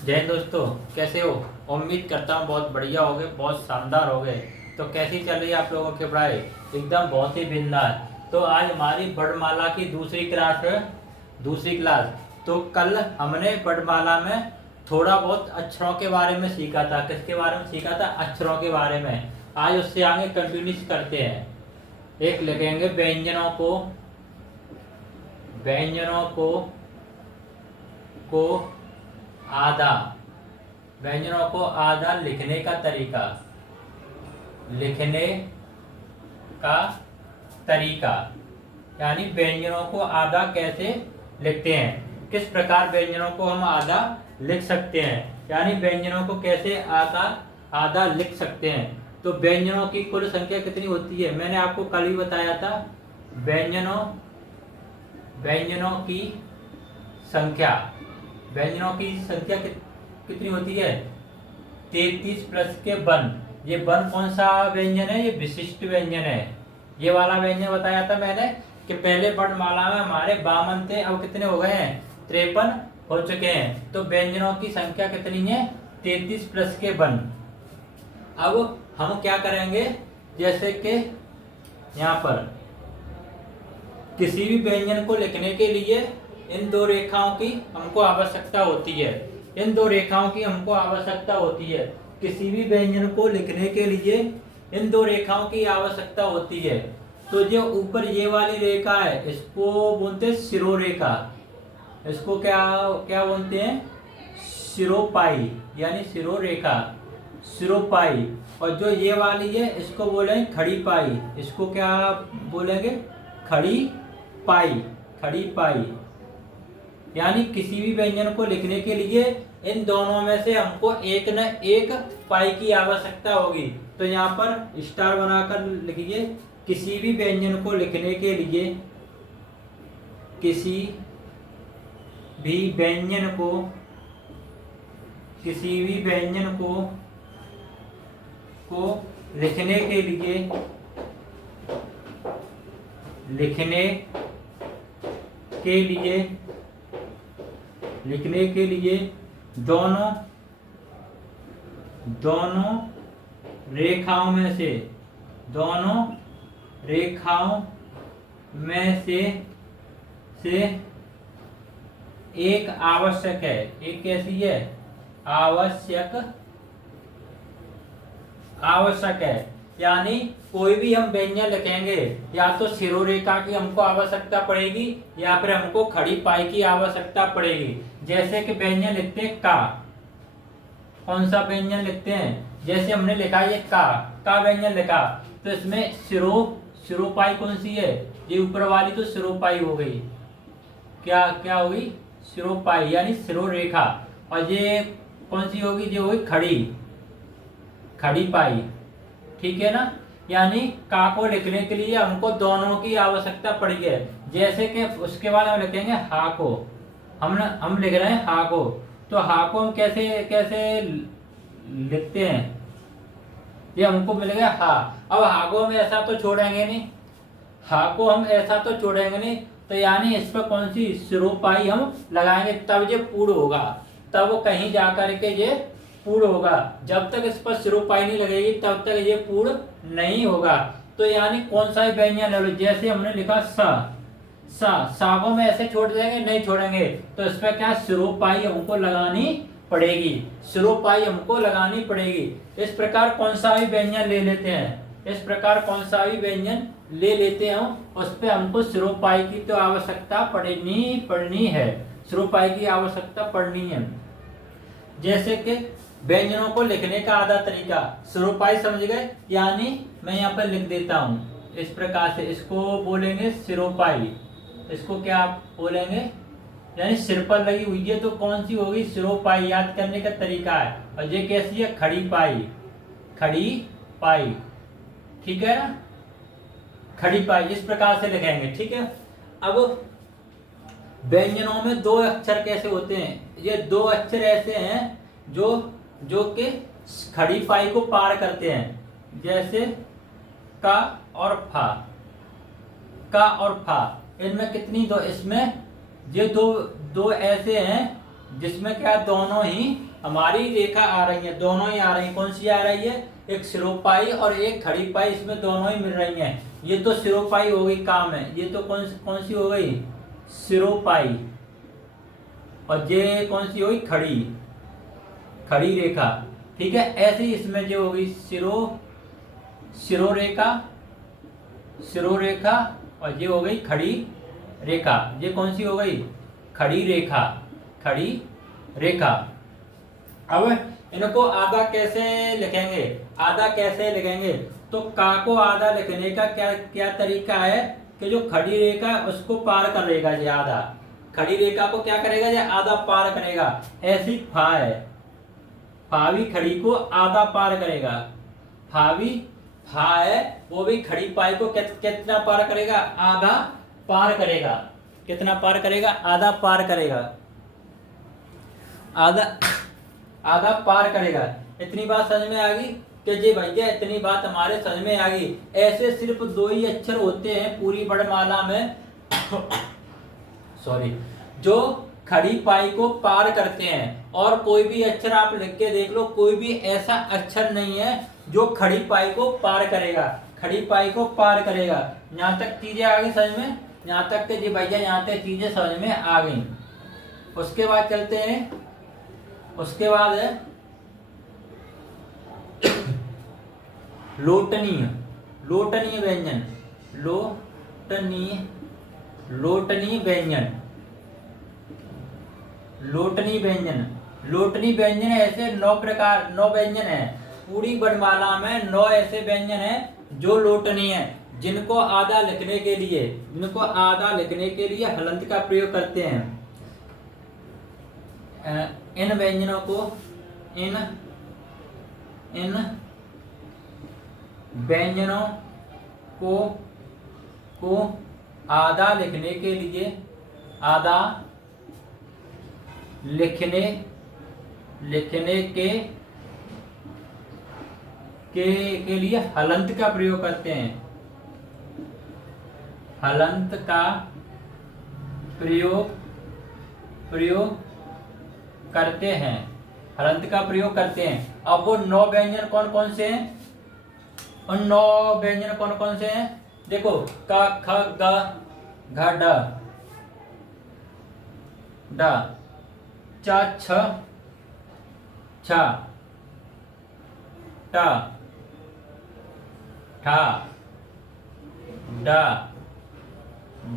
जय हिंद दोस्तों। कैसे हो? उम्मीद करता हूँ बहुत बढ़िया हो गए, बहुत शानदार हो गए। तो कैसी चल रही है आप लोगों की पढ़ाई? एकदम बहुत ही बिंदास। तो आज हमारी वर्णमाला की दूसरी क्लास है। दूसरी क्लास। तो कल हमने वर्णमाला में थोड़ा बहुत अक्षरों के बारे में सीखा था। किसके बारे में सीखा था? अक्षरों के बारे में। आज उससे आगे कंटिन्यू करते हैं। एक लिखेंगे व्यंजनों को आधा। व्यंजनों को आधा लिखने का तरीका। लिखने का तरीका यानी व्यंजनों को आधा कैसे लिखते हैं, किस प्रकार व्यंजनों को हम आधा लिख सकते हैं, यानी व्यंजनों को कैसे आधा आधा लिख सकते हैं। तो व्यंजनों की कुल संख्या कितनी होती है? मैंने आपको कल ही बताया था। व्यंजनों व्यंजनों की संख्या व्यंजनों की संख्या कितनी होती है? 33 प्लस के वन। ये वन कौन सा व्यंजन है? ये विशिष्ट व्यंजन है। ये वाला व्यंजन बताया था मैंने कि पहले वर्णमाला में हमारे 52 थे, अब कितने हो गए हैं? 53 हो चुके हैं। तो व्यंजनों की संख्या कितनी है? 33 प्लस के वन। अब हम क्या करेंगे, जैसे कि यहाँ पर किसी भी व्यंजन को लिखने के लिए इन दो रेखाओं की हमको आवश्यकता होती है। इन दो रेखाओं की हमको आवश्यकता होती है। किसी भी व्यंजन को लिखने के लिए इन दो रेखाओं की आवश्यकता होती है। तो जो ऊपर ये वाली रेखा है, इसको बोलते हैं शिरोरेखा। इसको क्या क्या बोलते हैं? शिरोपाई, यानी शिरोरेखा, शिरोपाई। और जो ये वाली है, इसको बोलेंगे खड़ी पाई। इसको क्या बोलेंगे? खड़ी पाई। खड़ी पाई। यानी किसी भी व्यंजन को लिखने के लिए इन दोनों में से हमको एक न एक पाई की आवश्यकता होगी। तो यहाँ पर स्टार बनाकर लिखिए। किसी भी व्यंजन को लिखने के लिए किसी भी व्यंजन को किसी भी व्यंजन को लिखने के लिए लिखने के लिए लिखने के लिए दोनों दोनों रेखाओं में से दोनों रेखाओं में से एक आवश्यक है। एक कैसी है? आवश्यक है। यानी कोई भी हम व्यंजन लिखेंगे, या तो शिरोरेखा की हमको आवश्यकता पड़ेगी या फिर हमको खड़ी पाई की आवश्यकता पड़ेगी। जैसे कि व्यंजन लिखते हैं का। कौन सा व्यंजन लिखते हैं? जैसे हमने लिखा ये का व्यंजन लिखा, तो इसमें शिरोपाई कौन सी है? ये ऊपर वाली तो शिरोपाई हो गई। क्या क्या होगी? शिरोपाई यानी शिरोरेखा। और ये कौन सी होगी? जो होगी खड़ी पाई। ठीक है ना? यानी का को लिखने के लिए हमको दोनों की आवश्यकता पड़ी है। जैसे कि उसके बाद हम लिखेंगे हा को। हम लिख रहे हैं हा को। तो हा को हम कैसे कैसे लिखते हैं? ये हमको मिलेगा हा। अब हा को हम ऐसा तो छोड़ेंगे नहीं। हा को हम ऐसा तो छोड़ेंगे नहीं। तो यानी इस पर कौन सी शिरोपाई हम लगाएंगे, तब ये पूर्ण होगा। तब कहीं जाकर के ये पूर्ण होगा। जब तक इस पर शिरोपाई नहीं लगेगी तब तक ये पूर्ण नहीं होगा। तो यानी कौन सा व्यंजन है? जैसे हमने लिखा सा को हम ऐसे छोड़ देंगे? नहीं छोड़ेंगे। तो इस पर क्या शिरोपाई हमको लगानी पड़ेगी। शिरोपाई हमको लगानी पड़ेगी। इस प्रकार कौन सा भी व्यंजन ले लेते हैं। इस प्रकार कौन सा भी व्यंजन ले लेते हैं, उस पर हमको शिरोपाई की तो आवश्यकता पड़नी है। शिरोपाई की आवश्यकता पड़नी है। जैसे कि व्यंजनों को लिखने का आधा तरीका। शिरोपाई समझ गए? यानी मैं यहाँ पर लिख देता हूँ इस प्रकार से। इसको बोलेंगे शिरोपाई। इसको क्या बोलेंगे? यानी सिर पर लगी हुई है तो कौन सी होगी? शिरोपाई। याद करने का तरीका है। और ये कैसी है? खड़ी पाई। खड़ी पाई। ठीक है ना? खड़ी पाई इस प्रकार से लिखेंगे। ठीक है। अब व्यंजनों में दो अक्षर कैसे होते हैं? ये दो अक्षर ऐसे हैं जो कि खड़ी पाई को पार करते हैं। जैसे का और फा। का और फा, इनमें कितनी दो? इसमें ये दो ऐसे हैं जिसमें क्या दोनों ही हमारी रेखा आ रही है, दोनों ही आ रही है। कौन सी आ रही है? एक सिरोपाई और एक खड़ी पाई, इसमें दोनों ही मिल रही हैं। ये तो सिरोपाई हो गई काम है, ये तो कौन सी हो गई? सिरोपाई। और ये कौन सी होगी? खड़ी, खड़ी रेखा। ठीक है, ऐसे ही इसमें जो होगी सिरो रेखा, सिरो रेखा, और ये हो गई खड़ी रेखा। ये कौन सी हो गई? खड़ी रेखा, खड़ी रेखा। अब इनको आधा कैसे लिखेंगे? आधा कैसे लिखेंगे? तो का को आधा लिखने का क्या क्या तरीका है कि जो खड़ी रेखा है उसको पार करेगा, ये आधा खड़ी रेखा को क्या करेगा? ये आधा पार करेगा। ऐसी फा है, फा भी खड़ी को आधा पार करेगा। फा भी फा है, वो भी खड़ी पाई को कितना पार करेगा? आधा पार करेगा। कितना पार करेगा? आधा पार करेगा, आधा आधा पार करेगा। इतनी बात समझ में आ गई कि जी भैया इतनी बात हमारे समझ में आ गई। ऐसे सिर्फ दो ही अक्षर होते हैं पूरी वर्णमाला में सॉरी, जो खड़ी पाई को पार करते हैं। और कोई भी अक्षर आप लिख के देख लो, कोई भी ऐसा अक्षर नहीं है जो खड़ी पाई को पार करेगा, खड़ी पाई को पार करेगा। यहाँ तक चीजें आ गई समझ में? यहाँ तक के जी भैया यहाँ तक चीजें समझ में आ गई। उसके बाद चलते हैं, उसके बाद है लोटनीय, लोटनीय व्यंजन, लोटनीय, लोटनीय व्यंजन, लोटनी व्यंजन। लोटनी व्यंजन ऐसे 9 प्रकार 9 व्यंजन है पूरी वर्णमाला में। 9 ऐसे व्यंजन हैं जो लोटनी है, जिनको आधा लिखने के लिए, जिनको आधा लिखने के लिए हलंत का प्रयोग करते हैं। इन व्यंजनों को, इन व्यंजनों को आधा लिखने के लिए, आधा लिखने के लिए हलंत का प्रयोग करते हैं। हलंत का प्रयोग करते हैं, हलंत का प्रयोग करते हैं। अब वो 9 व्यंजन कौन कौन से हैं? उन 9 व्यंजन कौन कौन से हैं? देखो, क ख ग घ ढ ड च छ छ ट ठ ड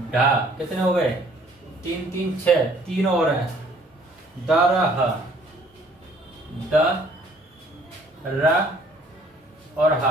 ढ। कितने हो गए? 3 3 6, 3 और हैं। द र ह, द र और ह।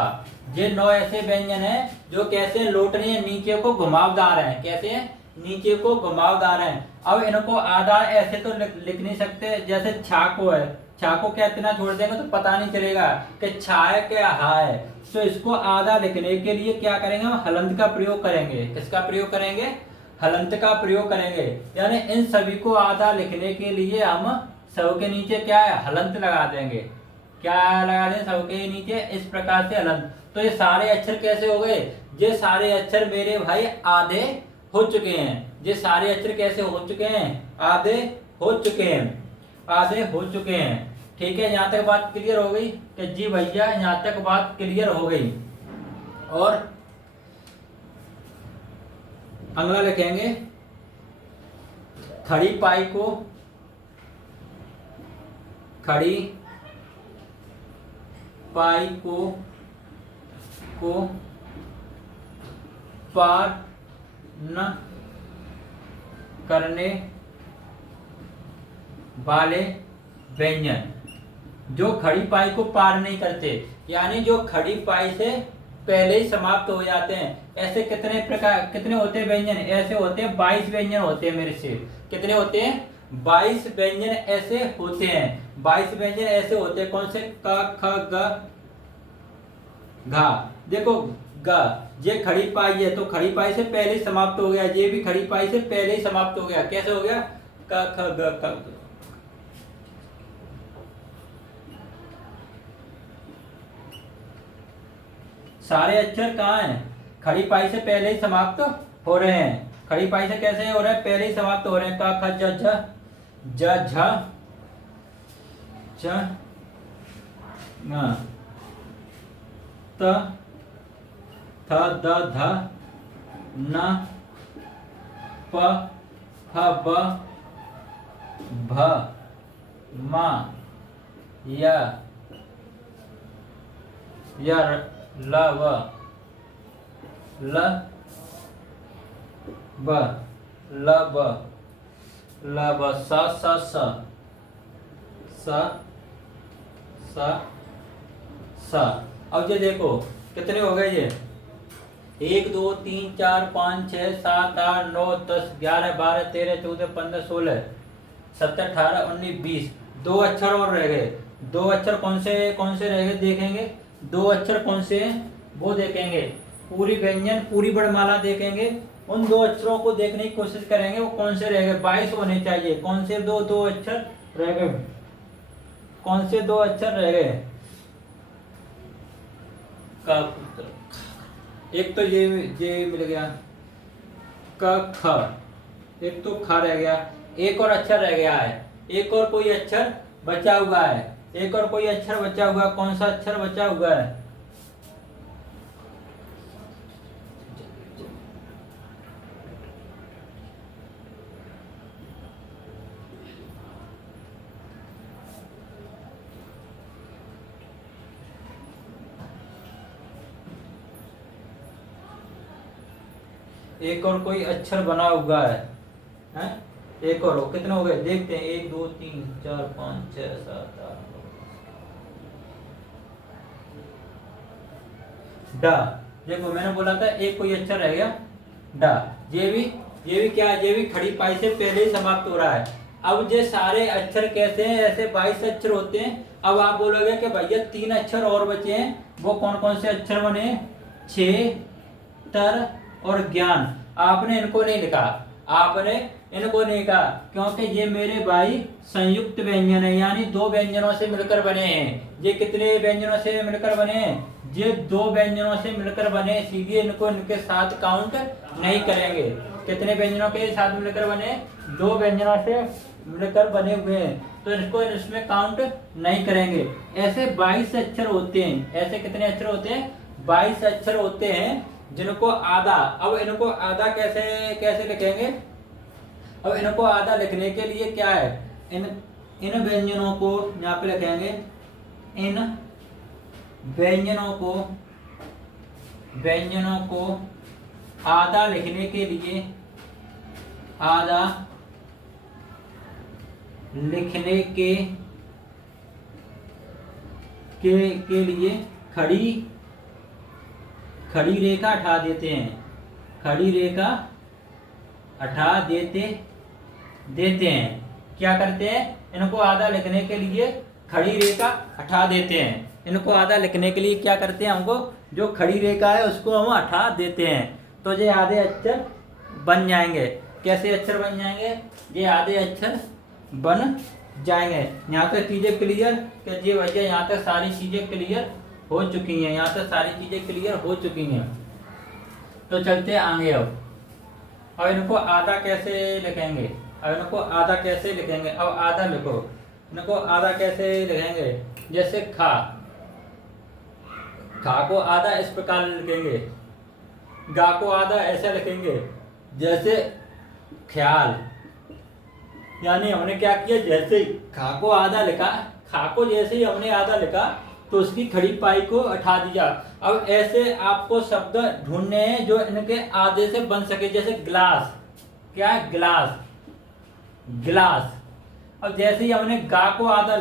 ये 9 ऐसे व्यंजन हैं जो कैसे लोटनी है, नीचे को घुमावदार हैं। कैसे हैं? नीचे को घुमावदार हैं। अब इनको आधा ऐसे तो लिख नहीं सकते, जैसे छा को है, छा को क्या इतना छोड़ देंगे तो पता नहीं चलेगा कि छा है क्या हा है। तो इसको आधा लिखने के लिए क्या करेंगे? हम हलंत का प्रयोग करेंगे। किसका प्रयोग करेंगे? हलंत का प्रयोग करेंगे। यानी इन सभी को आधा लिखने के लिए हम सब के नीचे क्या है? हलंत लगा देंगे। क्या लगा दें? सब के नीचे इस प्रकार से हलंत। तो ये सारे अक्षर कैसे हो गए? ये सारे अक्षर मेरे भाई आधे हो चुके हैं। ये सारे अक्षर कैसे हो चुके हैं? आधे हो चुके हैं, आधे हो चुके हैं। ठीक है, यहाँ तक बात क्लियर हो गई कि जी भैया यहाँ तक बात क्लियर हो गई। और अगला लिखेंगे खड़ी पाई को, खड़ी पाई को पार न करने वाले व्यंजन। जो खड़ी पाई को पार नहीं करते, यानी जो खड़ी पाई से पहले ही समाप्त हो जाते हैं। ऐसे कितने प्रकार, कितने होते हैं व्यंजन? ऐसे होते हैं 22 व्यंजन होते हैं मेरे से। कितने होते हैं? 22 व्यंजन ऐसे होते हैं। 22 व्यंजन ऐसे होते हैं। कौन से? क ख ग घा। देखो ग, ये खड़ी पाई है तो खड़ी पाई से पहले ही समाप्त हो गया। ये भी खड़ी पाई से पहले ही समाप्त हो गया। कैसे हो गया? क ख ग क। सारे अक्षर कहाँ हैं? खड़ी पाई से पहले ही समाप्त हो रहे हैं। खड़ी पाई से कैसे हो रहे हैं? पहले ही समाप्त हो रहे हैं। क ख ज झ ज झ च ङ त थ द ध न प फ ब भ म य ल व ल ब ल ब ल ब स स स स स। अब ये देखो कितने हो गए ये 1 2 3 4 5 6 7 8 9 10 11 12 13 14 15 16 17 18 19 20। दो अक्षर और रह गए। दो अक्षर कौन से रह गए देखेंगे। दो अक्षर कौन से हैं वो देखेंगे। पूरी व्यंजन पूरी वर्णमाला देखेंगे। उन दो अक्षरों को देखने की कोशिश करेंगे वो कौन से रह गए। 22 होने चाहिए। कौन से दो अक्षर रह गए। कौन से दो अक्षर रह गए। का एक तो ये मिल गया क ख। एक तो ख रह गया। एक और अक्षर रह गया है। एक और कोई अक्षर बचा हुआ है। एक और कोई अक्षर बचा हुआ है। कौन सा अक्षर बचा हुआ है। एक और कोई अक्षर बना हुआ है, हैं? एक और कितने हो गए देखते हैं। 1 2 3 4 5 6 7 8 डा। देखो मैंने बोला था एक कोई अक्षर रह गया डा। ये भी क्या है। ये भी खड़ी पाई से पहले ही समाप्त हो रहा है। अब ये सारे अक्षर कैसे हैं। ऐसे 22 अक्षर होते हैं। अब आप बोलोगे कि भैया 3 अक्षर और बचे हैं। वो कौन कौन से अक्षर बने। 6 तर और ज्ञान। आपने इनको नहीं लिखा। आपने इनको नहीं कहा क्योंकि ये मेरे भाई संयुक्त व्यंजन है। यानी दो व्यंजनों से मिलकर बने हैं। ये कितने व्यंजनों से मिलकर बने हैं। ये 2 व्यंजनों से मिलकर बने। सीधे इनको इनके साथ काउंट नहीं करेंगे। कितने व्यंजनों के साथ मिलकर बने। 2 व्यंजनों से मिलकर बने हुए हैं तो इनको इसमें काउंट नहीं करेंगे। ऐसे 22 अक्षर होते हैं। ऐसे कितने अक्षर होते हैं 22 अक्षर होते हैं जिनको आधा। अब इनको आधा कैसे लिखेंगे। अब इनको आधा लिखने के लिए क्या है। इन व्यंजनों को यहाँ पे लिखेंगे। इन व्यंजनों को आधा लिखने के लिए लिए खड़ी रेखा हटा देते हैं। खड़ी रेखा हटा देते हैं। क्या करते हैं इनको आधा लिखने के लिए खड़ी रेखा हटा देते हैं। इनको आधा लिखने के लिए क्या करते हैं हमको जो खड़ी रेखा है उसको हम हटा देते हैं तो ये आधे अक्षर बन जाएंगे। कैसे अक्षर बन जाएंगे। ये आधे अक्षर बन जाएंगे। यहाँ तक चीजें क्लियर कि जी भैया यहाँ तक सारी चीजें क्लियर हो चुकी हैं। यहाँ तक सारी चीजें क्लियर हो चुकी हैं। तो चलते आगे। अब इनको आधा कैसे लिखेंगे। अब आधा लिखो। इनको आधा कैसे लिखेंगे। जैसे खा को आधा इस प्रकार लिखेंगे। गा को आधा ऐसा लिखेंगे जैसे ख्याल। यानी हमने क्या किया जैसे खा को आधा लिखा। खा को जैसे ही हमने आधा लिखा तो उसकी खड़ी पाई को हटा दिया। अब ऐसे आपको शब्द ढूंढने हैं जो इनके आधे से बन सके। जैसे गिलास। क्या है गिलास। अब जैसे ही हमने गा को आधा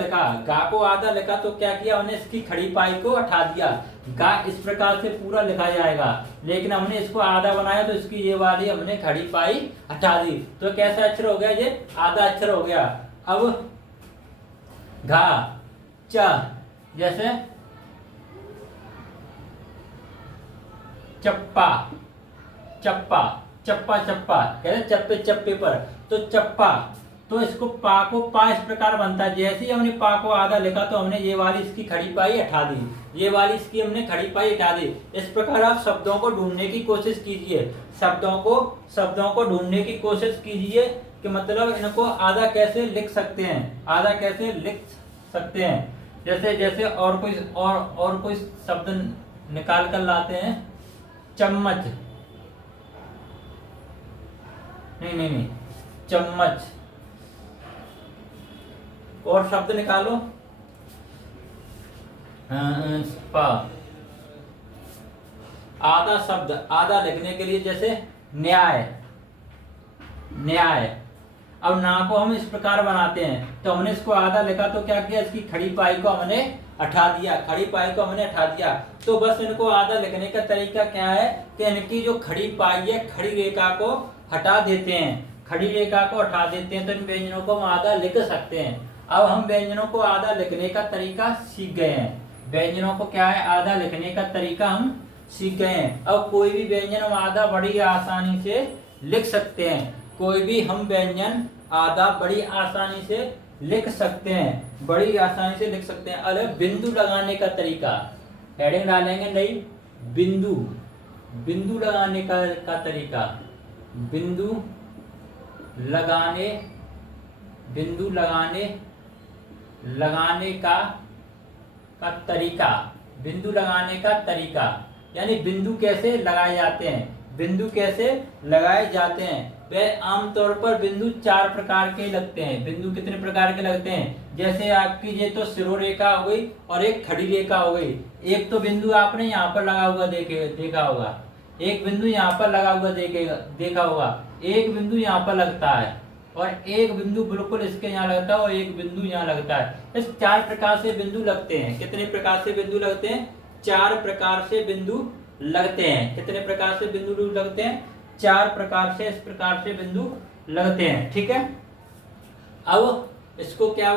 लिखा तो क्या किया हमने इसकी खड़ी पाई को हटा दिया। गा इस प्रकार से पूरा लिखा जाएगा लेकिन हमने इसको आधा बनाया तो इसकी ये वाली हमने खड़ी पाई हटा दी। तो कैसा अक्षर हो गया ये आधा अक्षर हो गया। अब घा च जैसे चप्पा कहते चप्पे चप्पे पर। तो चप्पा तो इसको पा को पा इस प्रकार बनता है। जैसे ही हमने पा को आधा लिखा तो हमने ये वाली इसकी खड़ी पाई हटा दी। ये वाली इसकी हमने खड़ी पाई हटा दी। इस प्रकार आप शब्दों को ढूंढने की कोशिश कीजिए। शब्दों को ढूंढने की कोशिश कीजिए कि मतलब इनको आधा कैसे लिख सकते हैं। आधा कैसे लिख सकते हैं। जैसे जैसे और कोई शब्द निकाल कर लाते हैं। चम्मच, नहीं, चम्मच। और शब्द निकालो। पा, आधा शब्द, आधा लिखने के लिए जैसे न्याय, न्याय। अब ना को हम इस प्रकार बनाते हैं, तो हमने इसको आधा लिखा तो क्या किया, इसकी खड़ी पाई को हमने हटा दिया, खड़ी पाई को हमने हटा दिया। तो बस इनको आधा लिखने का तरीका क्या है कि इनकी जो खड़ी पाई है, खड़ी रेखा को हटा देते हैं, खड़ी रेखा को हटा देते हैं, तो इन व्यंजनों को हम आधा लिख सकते हैं। अब हम व्यंजनों को आधा लिखने का तरीका सीख गए हैं। व्यंजनों को क्या है, आधा लिखने का तरीका हम सीख गए हैं। अब कोई भी व्यंजन हम आधा बड़ी आसानी से लिख सकते हैं। कोई भी हम व्यंजन आधा बड़ी आसानी से लिख सकते हैं, बड़ी आसानी से लिख सकते हैं। अरे बिंदु लगाने का तरीका, हेडिंग डालेंगे नहीं, बिंदु, बिंदु लगाने का तरीका, बिंदु लगाने, बिंदु लगाने का तरीका, बिंदु लगाने का तरीका, यानी बिंदु कैसे लगाए जाते हैं, बिंदु कैसे लगाए जाते हैं। वे आमतौर पर बिंदु 4 प्रकार के लगते हैं। बिंदु कितने प्रकार के लगते हैं, जैसे आपकी ये तो शिरोरेखा हो गई और एक खड़ी रेखा हो गई। एक तो बिंदु आपने यहाँ पर लगा हुआ देखा होगा, एक बिंदु यहाँ पर लगा हुआ देखा होगा, एक बिंदु यहाँ पर लगता है और एक बिंदु बिल्कुल इसके यहाँ लगता है और एक बिंदु यहाँ लगता है। इस 4 प्रकार से बिंदु लगते हैं। कितने प्रकार से बिंदु लगते हैं, 4 प्रकार से बिंदु लगते हैं। कितने प्रकार से बिंदु लगते हैं, 4 प्रकार से, इस प्रकार से बिंदु लगते हैं। ठीक है, अब इसको क्या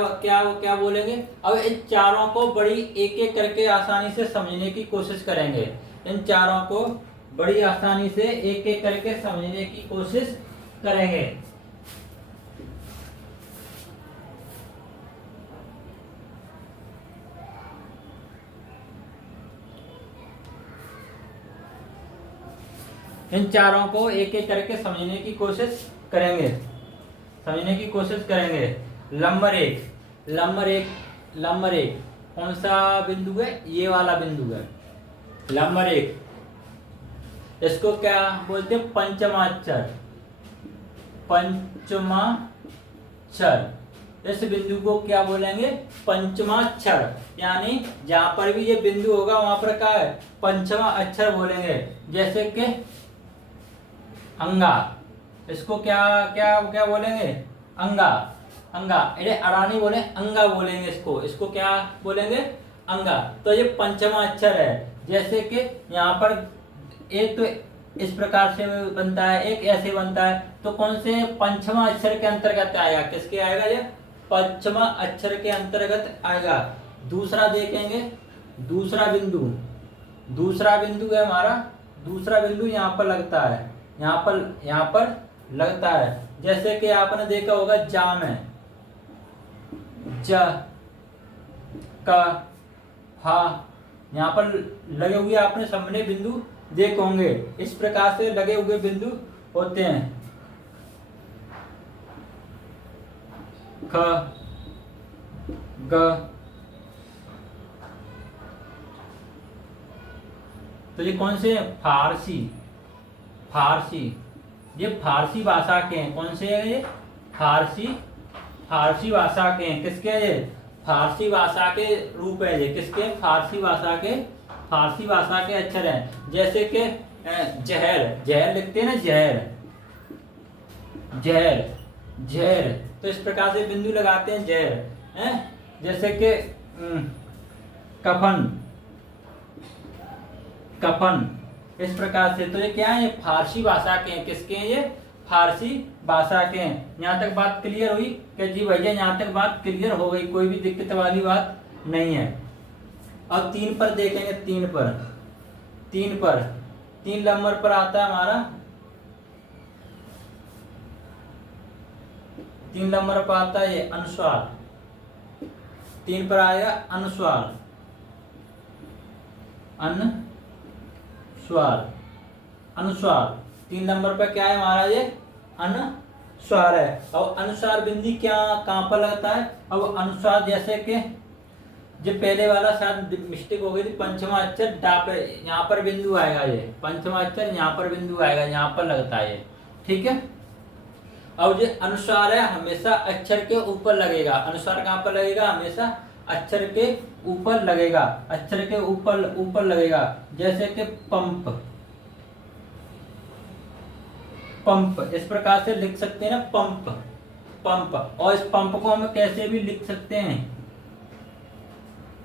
बोलेंगे। अब इन चारों को बड़ी एक एक करके आसानी से समझने की कोशिश करेंगे। इन चारों को बड़ी आसानी से एक एक करके समझने की कोशिश करेंगे। इन चारों को एक एक करके समझने की कोशिश करेंगे, समझने की कोशिश करेंगे। लंब रेख, कौन सा बिंदु है, ये वाला बिंदु है लंब रेख। इसको क्या बोलते हैं, पंचमाक्षर, पंचमाक्षर। इस बिंदु को क्या बोलेंगे, पंचमाक्षर। यानी जहां पर भी ये बिंदु होगा वहां पर क्या है, पंचमा अक्षर बोलेंगे। जैसे कि अंगा, इसको क्या बोलेंगे, अंगा, अरे अरानी बोले, अंगा बोलेंगे इसको क्या बोलेंगे, अंगा। तो ये पंचमा अक्षर है। जैसे कि यहाँ पर एक तो इस प्रकार से बनता है, एक ऐसे बनता है, तो कौन से पंचमा अक्षर के अंतर्गत आएगा, किसके आएगा, ये पंचमा अक्षर के अंतर्गत आएगा। दूसरा देखेंगे, दूसरा बिंदु है हमारा, दूसरा बिंदु यहाँ पर लगता है, यहाँ पर लगता है। जैसे कि आपने देखा होगा जाम है, ज का हा, यहाँ पर लगे हुए आपने सामने बिंदु देखे होंगे। इस प्रकार से लगे हुए बिंदु होते हैं। ख, ग, तो ये कौन से, फारसी, ये फारसी भाषा के हैं। कौन से है ये, फारसी भाषा के हैं। किसके हैं ये, फारसी भाषा के रूप है ये। किसके, फारसी भाषा के अक्षर हैं। जैसे कि जहर लिखते हैं ना, जहर, तो इस प्रकार से बिंदु लगाते हैं, जहर है। जैसे कि कफन, इस प्रकार से। तो ये क्या है, ये फारसी भाषा के हैं। किसके हैं, ये फारसी भाषा के हैं। यहाँ तक बात क्लियर हुई कि जी भैया, यहाँ तक बात क्लियर हो गई, कोई भी दिक्कत वाली बात नहीं है। अब 3 पर देखेंगे, 3 नंबर पर आता है हमारा, 3 नंबर पर आता है ये अनुस्वार। 3 पर आएगा अनुस्वार, अनुस्वार। 3 नंबर पर क्या है हमारा, ये अनुस्वार है। और अनुस्वार बिंदु कहाँ पर लगता है। अब अनुस्वार जैसे कि जो पहले वाला शायद मिस्टेक हो गई थी, पंचमा अक्षर डा पे, यहाँ पर बिंदु आएगा, ये पंचमा अक्षर यहाँ पर बिंदु आएगा, यहाँ पर लगता है ये, ठीक है। और जो अनुस्वार है हमेशा अक्षर के ऊपर लगेगा। अनुस्वार कहाँ पर लगेगा? हमेशा अक्षर के ऊपर लगेगा, अक्षर के ऊपर ऊपर लगेगा। जैसे कि पंप, पंप इस प्रकार से लिख सकते हैं ना, पंप, पंप। और इस पंप को हम कैसे भी लिख सकते हैं,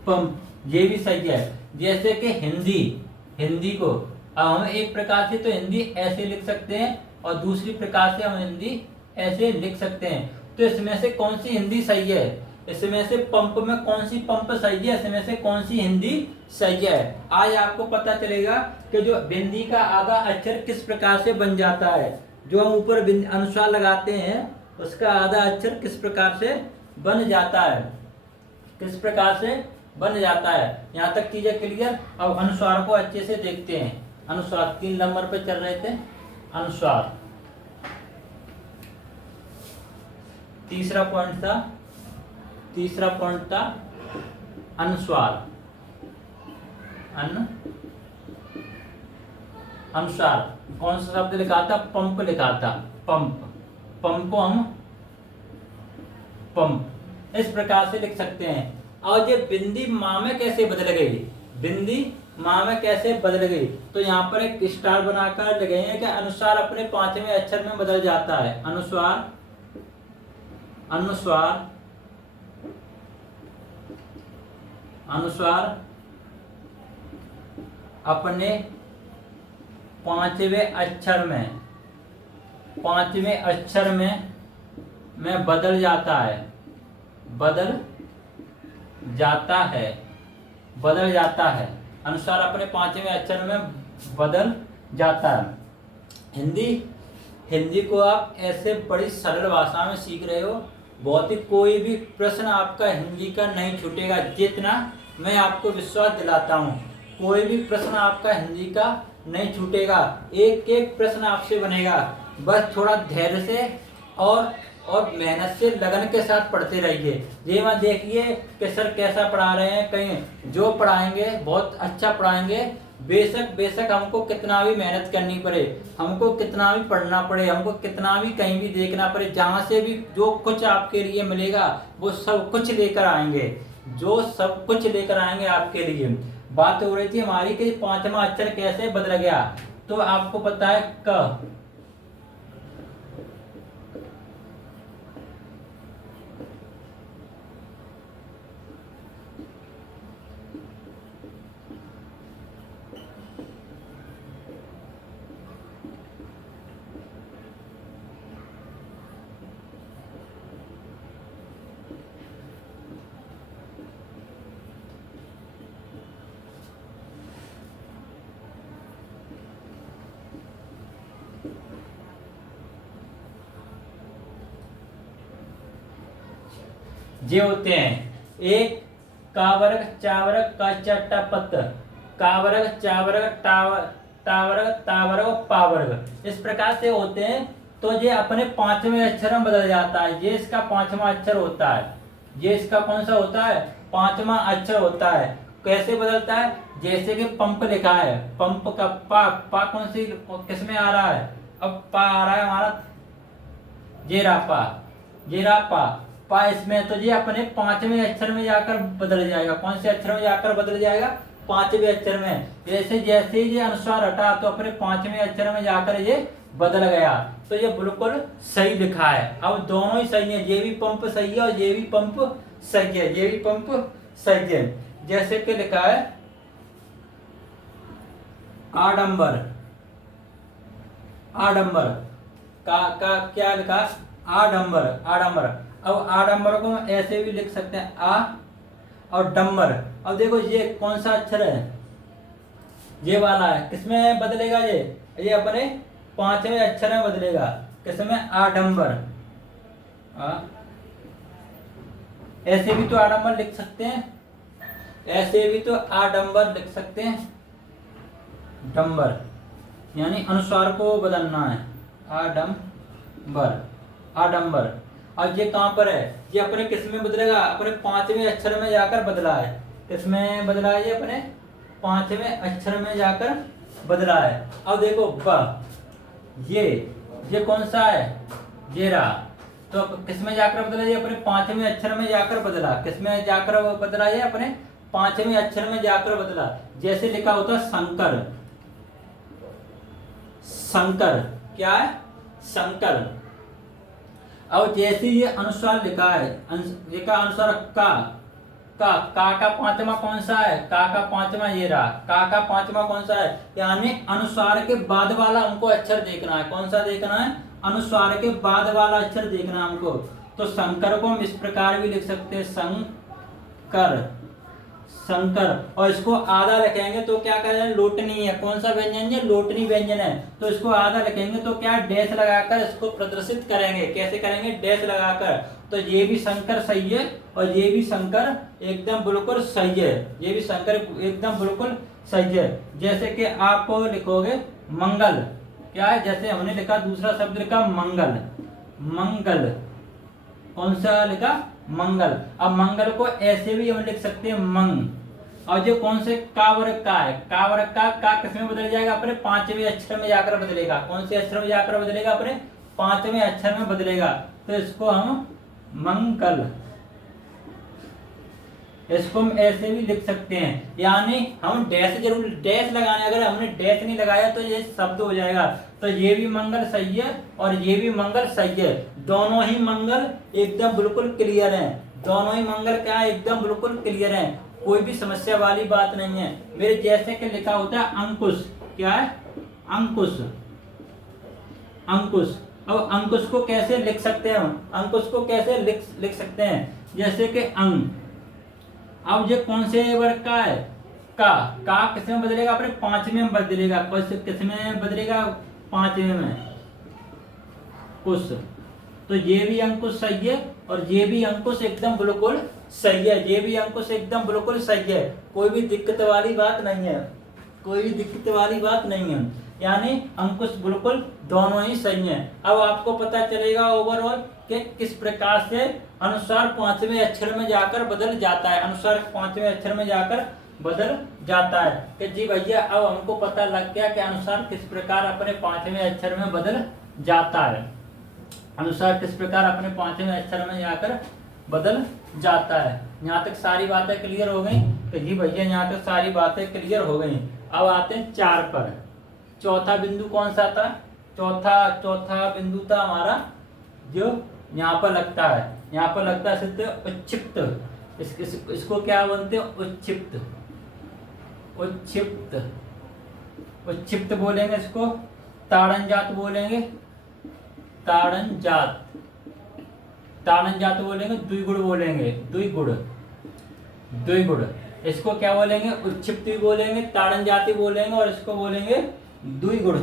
पंप, ये भी सही है। जैसे कि हिंदी, हिंदी को अब हम एक प्रकार से तो हिंदी ऐसे लिख सकते हैं और दूसरी प्रकार से हम हिंदी ऐसे लिख सकते हैं। तो इसमें से कौन सी हिंदी सही है? इसमें से पंप में कौन सी पंप सही है? इसमें से कौन सी हिंदी सही है? आज आपको पता चलेगा कि जो बिंदी का आधा अक्षर किस प्रकार से बन जाता है। जो हम ऊपर अनुस्वार लगाते हैं उसका आधा अक्षर किस प्रकार से बन जाता है, किस प्रकार से बन जाता है। यहाँ तक चीजें क्लियर। अब अनुस्वार को अच्छे से देखते हैं। अनुस्वार 3 नंबर पे चल रहे थे। अनुस्वार तीसरा पॉइंट था, तीसरा पॉइंट था अनुस्वार, अनुस्वार। कौन सा शब्द लिखा था? पंप लिखा था, पंप। पंप को हम पंप इस प्रकार से लिख सकते हैं। और ये बिंदी माँ में कैसे बदल गई, बिंदी माँ में कैसे बदल गई? तो यहाँ पर एक स्टार बनाकर लगे हैं कि अनुस्वार अपने 5वें अक्षर में बदल जाता है। अनुस्वार, अनुस्वार, अनुस्वार अपने 5वें अक्षर में, 5वें अक्षर में बदल जाता है, बदल जाता है, बदल जाता है। अनुस्वार अपने 5वें अक्षर में बदल जाता है। हिंदी, हिंदी को आप ऐसे बड़ी सरल भाषा में सीख रहे हो। बहुत ही कोई भी प्रश्न आपका हिंदी का नहीं छूटेगा, जितना मैं आपको विश्वास दिलाता हूँ। कोई भी प्रश्न आपका हिंदी का नहीं छूटेगा, एक एक प्रश्न आपसे बनेगा। बस थोड़ा धैर्य से और मेहनत से, लगन के साथ पढ़ते रहिए। ये मत देखिए कि सर कैसा पढ़ा रहे हैं, कहीं जो पढ़ाएंगे बहुत अच्छा पढ़ाएंगे। बेशक हमको कितना भी मेहनत करनी पड़े, हमको कितना भी पढ़ना पड़े, हमको कितना भी कहीं भी देखना पड़े, जहाँ से भी जो कुछ आपके लिए मिलेगा वो सब कुछ लेकर आएंगे, जो सब कुछ लेकर आएंगे आपके लिए। बात हो रही थी हमारी कि 5वां अक्षर कैसे बदल गया। तो आपको पता है क, ये होते हैं एक का वर्ग, चा वर्ग, का चट्टा पत्त, का वर्ग, चा वर्ग, ता वर्ग, ता वर्ग, पा वर्ग, इस प्रकार से होते हैं। तो ये अपने 5वें अक्षर में बदल जाता है। ये इसका 5वां अक्षर होता है। ये इसका कौन सा होता है? 5वां अक्षर होता है। कैसे बदलता है? जैसे कि पंप लिखा है, पंप का पा कौन सी किस में आ रहा है? अब पा आ रहा है हमारा, ये रहा पा इसमें। तो ये अपने 5वें अक्षर में जाकर बदल जाएगा। कौन से अक्षर में जाकर बदल जाएगा? 5वें अक्षर में। जैसे जैसे ही ये अनुस्वार हटा तो अपने 5वें अक्षर में जाकर ये बदल गया। तो ये बिल्कुल सही लिखा है। अब दोनों ही सही है, ये भी पंप सही है और ये भी पंप सही है, ये भी पंप सही है। जैसे कि लिखा है आडंबर, आडंबर का क्या लिखा? आडंबर, आडंबर। अब आडंबर को ऐसे भी लिख सकते हैं, आ और डंबर। अब देखो ये कौन सा अक्षर है? ये वाला है। किसमें बदलेगा? ये अपने 5वें अक्षर में बदलेगा। किसमें? आडंबर। ऐसे भी तो आडंबर लिख सकते हैं, ऐसे भी तो आडंबर लिख सकते हैं, डंबर, यानी अनुस्वार को बदलना है। आडंबर, आडंबर। और ये कहां पर है? ये अपने किस में बदलेगा? अपने 5वें अक्षर में जाकर बदला है। किसमें बदला है? ये अपने 5वें अक्षर में जाकर बदला है। अब देखो ब, ये कौन सा है? ये रहा। तो किसमें जाकर बदला? ये अपने 5वें अक्षर में जाकर बदला। किसमें जाकर बदला? ये अपने 5वें अक्षर में जाकर बदला। जैसे लिखा होता शंकर, शंकर क्या है? शंकर। अब जैसे ये अनुस्वार लिखा है, लिखा अनुस्वार का 5वां कौन सा है? का 5वां ये रहा। का 5वां कौन सा है? यानी अनुस्वार के बाद वाला हमको अक्षर देखना है। कौन सा देखना है? अनुस्वार के बाद वाला अक्षर देखना है हमको। तो शंकर को हम इस प्रकार भी लिख सकते हैं, शंकर, शंकर। और इसको आधा लिखेंगे तो क्या करें? लोटनी है। कौन सा व्यंजन है? लोटनी व्यंजन है। तो इसको आधा लिखेंगे तो क्या? डैश लगाकर इसको प्रदर्शित करेंगे। कैसे करेंगे? डैश लगाकर। तो ये भी शंकर सही है और ये भी शंकर एकदम बिल्कुल सही है। ये भी शंकर एकदम बिल्कुल सही है। जैसे कि आप लिखोगे मंगल, क्या है? जैसे हमने लिखा दूसरा शब्द लिखा मंगल, मंगल। कौन सा लिखा? मंगल। अब मंगल को ऐसे भी हम लिख सकते हैं मंग। और जो कौन से का वर्ग का है? का वर्ग का किसमें बदल जाएगा? अपने 5वें अक्षर में जाकर बदलेगा। कौन से अक्षर में जाकर बदलेगा? अपने 5वें अक्षर में बदलेगा। तो इसको हम मंगल, इसको हम ऐसे भी लिख सकते हैं। यानी हम डैश जरूर डैश लगाने, अगर हमने डैश नहीं लगाया तो ये शब्द हो जाएगा। तो ये भी मंगल सही है और ये भी मंगल सही है। दोनों ही मंगल एकदम बिल्कुल क्लियर हैं। दोनों ही मंगल क्या है? एकदम बिल्कुल क्लियर हैं। कोई भी समस्या वाली बात नहीं है। मेरे जैसे कि लिखा होता है अंकुश, क्या है? अंकुश, अंकुश। अब अंकुश को कैसे लिख सकते हैं हम? अंकुश को कैसे लिख सकते हैं? जैसे कि अंग। अब ये कौन से वर्ग का है? का किसमें बदलेगा? अपने 5वें में बदलेगा। किसमें बदलेगा? 5वें में, कुश। तो ये भी अंकुश सही है और ये भी अंकुश एकदम बिल्कुल सही है। ये भी अंकुश एकदम बिल्कुल सही है। कोई भी दिक्कत वाली बात नहीं है, कोई भी दिक्कत वाली बात नहीं है। यानी अंकुश बिल्कुल दोनों ही सही हैं। अब आपको पता चलेगा ओवरऑल कि किस प्रकार से अनुस्वार 5वें अक्षर में जाकर बदल जाता है। अनुस्वार 5वें अक्षर में जाकर बदल जाता है। कि जी भैया अब हमको पता लग गया कि अनुस्वार किस प्रकार अपने 5वें अक्षर में बदल जाता है। अनुस्वार किस प्रकार अपने 5वें अक्षर में जाकर बदल जाता है। यहाँ तक सारी बातें क्लियर हो गई? कि जी भैया यहाँ तक सारी बातें क्लियर हो गई। अब आते हैं 4 पर। चौथा बिंदु कौन सा था? चौथा बिंदु था हमारा जो यहाँ पर लगता है। यहाँ पर लगता है सिद्ध उच्छिप्त। इसको क्या बोलते हैं? उच्छिप्त, उच्छिप्त, उच्छिप्त बोलेंगे इसको। ताड़नजात बोलेंगे, ताड़नजात, ताड़नजात बोलेंगे। द्विगुण बोलेंगे, द्विगुण, द्विगुण। इसको क्या बोलेंगे? उच्छिप्त भी बोलेंगे, ताड़नजाति बोलेंगे और इसको बोलेंगे द्विगुण,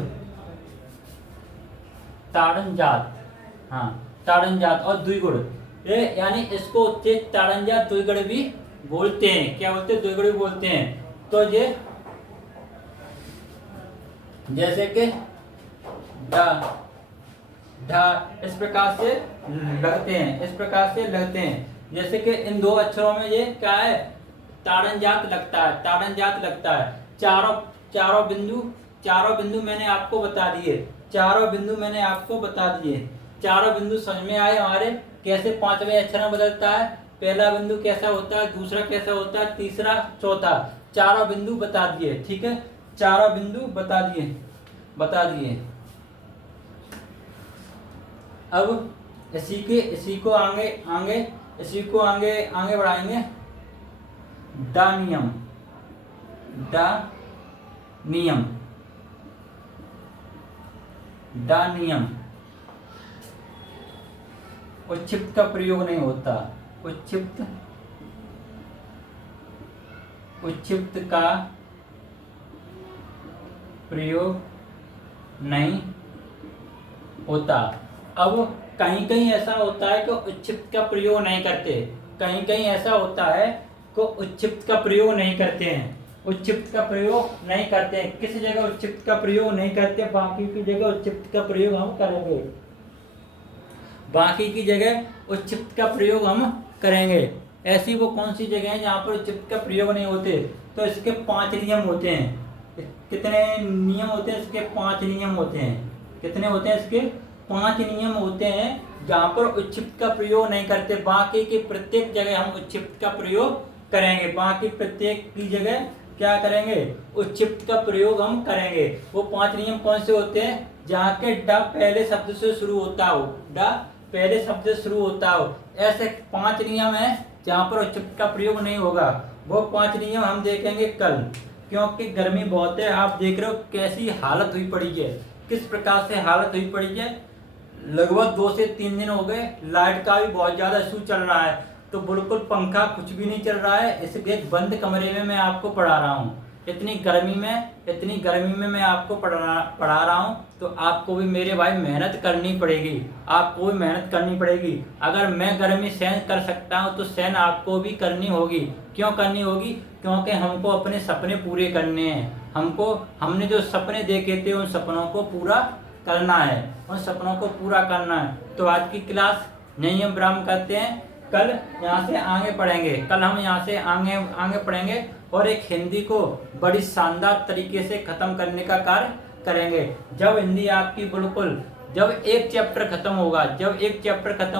ताड़नजात। हाँ, ताड़नजात और द्विगुण। ये यानी इसको उच्चेत ताड़नजात द्विगुण भी बोलते हैं। क्या बोलते हैं? द्विगुण भी बोलते हैं। तो ये जैसे कि ढा इस प्रकार से लगते हैं, इस प्रकार से लगते हैं। जैसे कि इन दो अक्षरों में ये क्या है? ताड़नजात लगता है, ताड़नजात लगता है। चारों बिंदु मैंने आपको बता दिए। चारों बिंदु मैंने आपको बता दिए। चारों बिंदु समझ में आए हमारे? कैसे 5वें अक्षर में बदलता है? पहला बिंदु कैसा होता है, दूसरा कैसा होता है, तीसरा, चौथा। चारों बिंदु बता दिए। ठीक है, चारों बिंदु बता दिए। अब इसी को आगे बढ़ाएंगे। दानियम, दानियम। उच्छिप्त का प्रयोग नहीं होता। उच्छिप्त का प्रयोग नहीं होता। अब कहीं कहीं ऐसा होता है कि उच्छिप्त का प्रयोग नहीं करते। कहीं कहीं ऐसा होता है कि उच्छिप्त का प्रयोग नहीं करते हैं। उच्छिप्त का प्रयोग नहीं करते हैं। किस जगह उच्छिप्त का प्रयोग नहीं करते? बाकी की जगह उच्छिप्त का प्रयोग हम करेंगे। बाकी की जगह उच्छिप्त का प्रयोग हम करेंगे। ऐसी वो कौन सी जगह है जहाँ पर उच्चिप्त का प्रयोग नहीं होते? तो इसके 5 नियम होते हैं। कितने नियम होते हैं इसके? 5 नियम होते हैं। कितने होते हैं इसके? 5 नियम होते हैं जहाँ पर उच्चिप्त का प्रयोग नहीं करते। बाकी की प्रत्येक जगह हम उच्चिप्त का प्रयोग करेंगे। बाकी प्रत्येक की जगह क्या करेंगे? उच्चिप्त का प्रयोग हम करेंगे। वो 5 नियम कौन से होते हैं? जहाँ के ड पहले शब्द से शुरू होता हो, ड पहले शब्द से शुरू होता हो। ऐसे 5 नियम है जहाँ पर उच्चिप्त का प्रयोग नहीं होगा। वो 5 नियम हम देखेंगे कल, क्योंकि गर्मी बहुत है। आप देख रहे हो कैसी हालत हुई पड़ी है, किस प्रकार से हालत हुई पड़ी है। लगभग 2 से 3 दिन हो गए, लाइट का भी बहुत ज़्यादा इशू चल रहा है, तो बिल्कुल पंखा कुछ भी नहीं चल रहा है। इसलिए बंद कमरे में मैं आपको पढ़ा रहा हूँ। इतनी गर्मी में मैं आपको पढ़ा रहा हूँ, तो आपको भी मेरे भाई मेहनत करनी पड़ेगी। आपको भी मेहनत करनी पड़ेगी। अगर मैं गर्मी सहन कर सकता हूँ तो सहन आपको भी करनी होगी। क्यों करनी होगी? क्योंकि हमको अपने सपने पूरे करने हैं। हमने जो सपने देखे थे उन सपनों को पूरा करना है, उन सपनों को पूरा करना है। तो आज की क्लास यहीं हम विराम करते हैं। कल यहाँ से आगे पढ़ेंगे। कल हम यहाँ से आगे पढ़ेंगे और एक हिंदी को बड़ी शानदार तरीके से खत्म करने का कार्य करेंगे। जब हिंदी आपकी बिल्कुल जब एक चैप्टर खत्म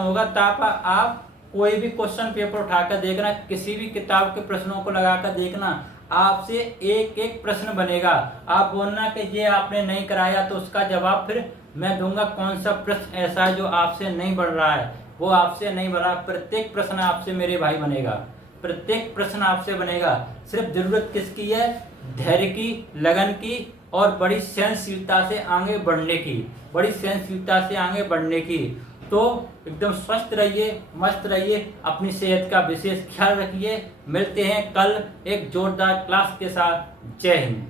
होगा तब आप कोई भी क्वेश्चन पेपर उठाकर देखना, किसी भी किताब के प्रश्नों को लगाकर देखना, आपसे एक एक प्रश्न बनेगा। आप बोलना कि ये आपने नहीं कराया, तो उसका जवाब फिर मैं दूंगा। कौन सा प्रश्न ऐसा है जो आपसे नहीं बढ़ रहा है? वो आपसे नहीं बढ़ा। प्रत्येक प्रश्न आपसे मेरे भाई बनेगा, प्रत्येक प्रश्न आपसे बनेगा। सिर्फ जरूरत किसकी है? धैर्य की, लगन की और बड़ी सहनशीलता से आगे बढ़ने की, बड़ी सहनशीलता से आगे बढ़ने की। तो एकदम स्वस्थ रहिए, मस्त रहिए, अपनी सेहत का विशेष ख्याल रखिए। मिलते हैं कल एक जोरदार क्लास के साथ। जय हिंद।